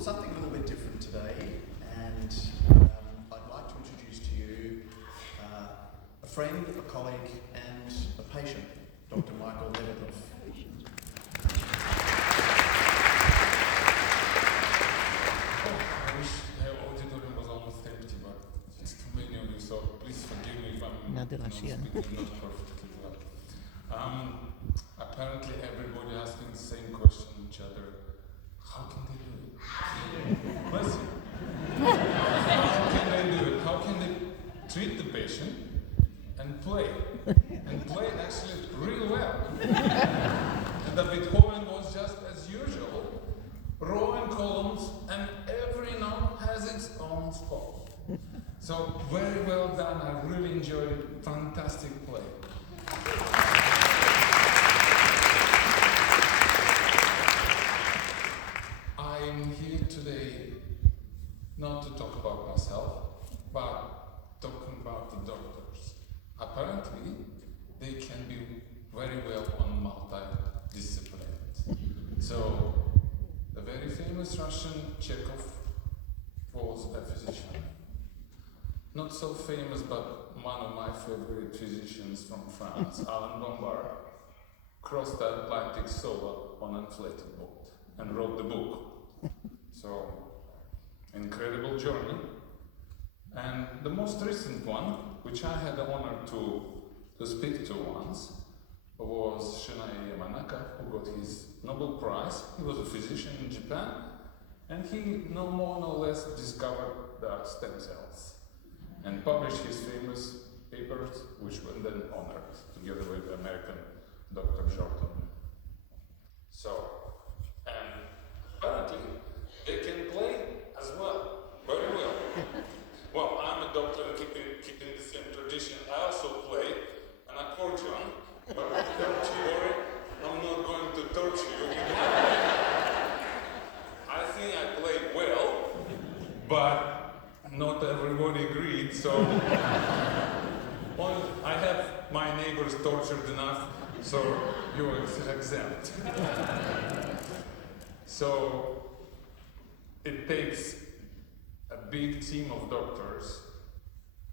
something a little bit different today, and I'd like to introduce to you a friend, a colleague, and a patient, Dr. Michael Lebedev. I wish the auditorium was almost empty, but it's too many of you, so please forgive me if I'm not speaking not perfectly well. Apparently everybody asking the same question to each other. How can they do it? Bless you. How can they do it? How can they treat the patient and play? And play actually really well. And the Beethoven was just as usual, row and columns, and every note has its own spot. So very well done. I really enjoyed it. Fantastic play. I'm here today not to talk about myself, but talking about the doctors. Apparently, they can be very well on multi-disciplines. So, the very famous Russian Chekhov was a physician. Not so famous, but one of my favorite physicians from France, Alain Bombard, crossed the Atlantic solo on an inflated boat and wrote the book. So, incredible journey. And the most recent one, which I had the honor to speak to once, was Shinya Yamanaka, who got his Nobel Prize. He was a physician in Japan, and he no more no less discovered the stem cells and published his famous papers, which were then honored together with the American Dr. Jordan. So, and apparently they can play as well, very well. Well, I'm a doctor and keeping the same tradition. I also play an accordion, but don't you worry, I'm not going to torture you. I think I play well, but not everybody agreed, so well, I have my neighbors tortured enough, so you're exempt. So it takes a big team of doctors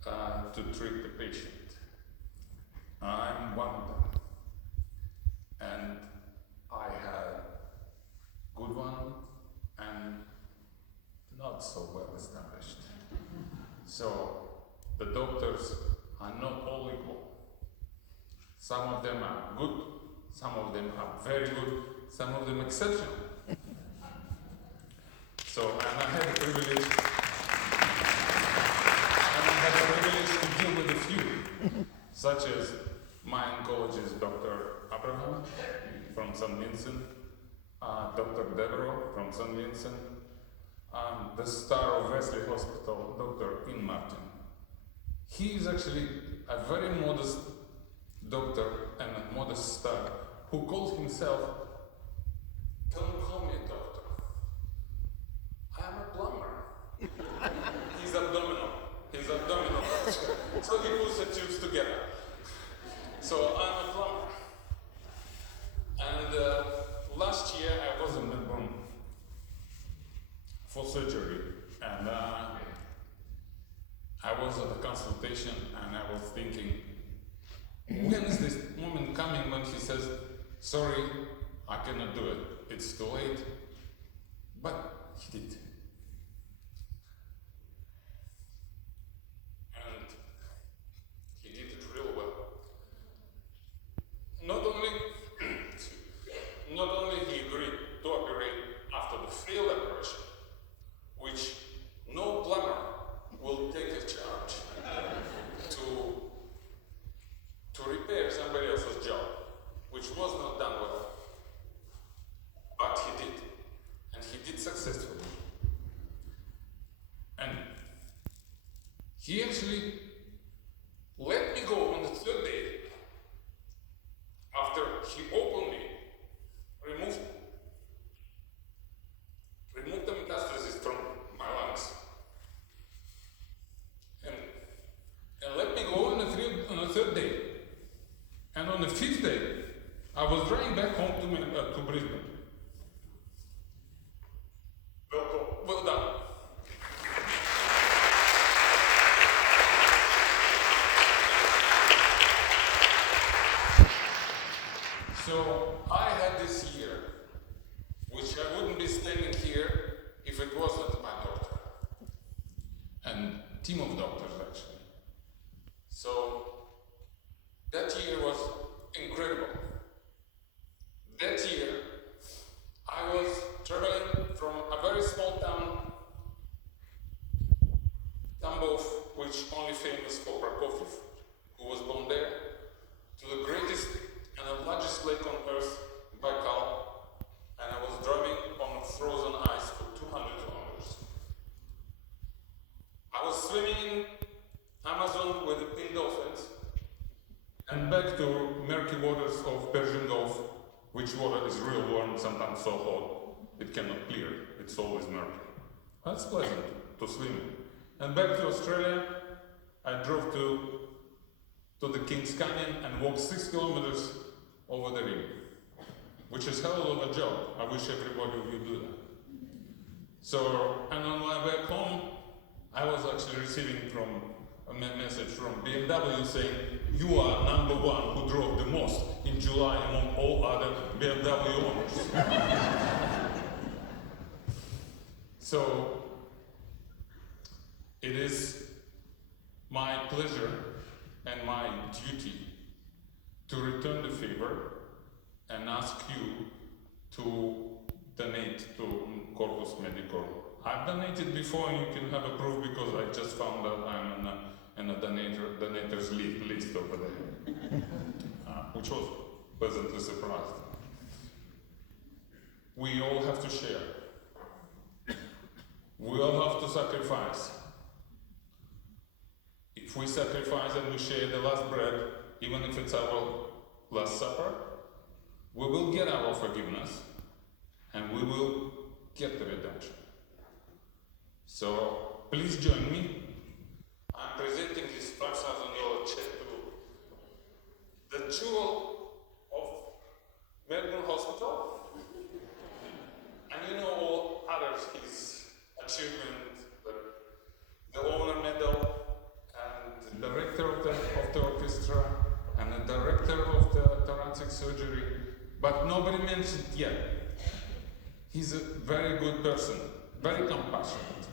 to treat the patient. I'm one of them. And I had good one and not so well established. So the doctors are not all equal. Some of them are good, some of them are very good, some of them exceptional. So, and I had the privilege to deal with a few, such as my oncologist, Dr. Abraham from St. Vincent, Dr. Devereaux from St. Vincent, the star of Wesley Hospital, Dr. Ian Martin. He is actually a very modest doctor and a modest star who calls himself, don't call me a doctor, I'm a plumber. He's abdominal doctor. So he puts the tubes together. So I'm a plumber. And last year I was in Melbourne for surgery, and I was at a consultation and I was thinking, when is this moment coming when he says, sorry, I cannot do it, it's too late. But he did. And he did it real well. Not only he agreed to operate after the failed operation, which no plumber will take a charge to repair somebody else's job, which was not done well. But he did, and he did successfully. And he actually let me go on the third day after he opened me, removed the metastasis from my lungs, and let me go on the third day. And on the fifth day, I was driving back home to Brisbane. well done. So I had this year, which I wouldn't be standing here if it wasn't my doctor and team of doctors actually. So that year was incredible. That year I was traveling from a very small town, Tambov, which only famous for Prokofiev, who was born there, to the greatest and the largest lake on earth, Baikal, and I was driving on frozen ice for 200 kilometers. I was swimming in Amazon with the pink dolphins and back to murky waters of Persian Gulf, which water is real warm, sometimes so hot, it cannot clear, it's always murky. That's pleasant to swim in. And back to Australia, I drove to the Kings Canyon and walked 6 kilometers over the river, which is hell of a job. I wish everybody would do that. So, and on my way home, I was actually receiving a message from BMW saying, "You are number one who drove the most in July among all other BMW owners." So, it is my pleasure and my duty to return the favor and ask you to donate to Corpus Medicorum. I've donated before and you can have a proof because I just found that I'm in a donators list over there, which was pleasantly surprised. We all have to share. We all have to sacrifice. If we sacrifice and we share the last bread, even if it's our last supper, we will get our forgiveness and we will get the redemption. So please join me. I'm presenting this $5,000 check to the jewel of Melbourne Hospital, and you know all others, his achievement, the owner medal, and the director of the orchestra, and the director of the thoracic surgery, but nobody mentioned yet. He's a very good person, very compassionate.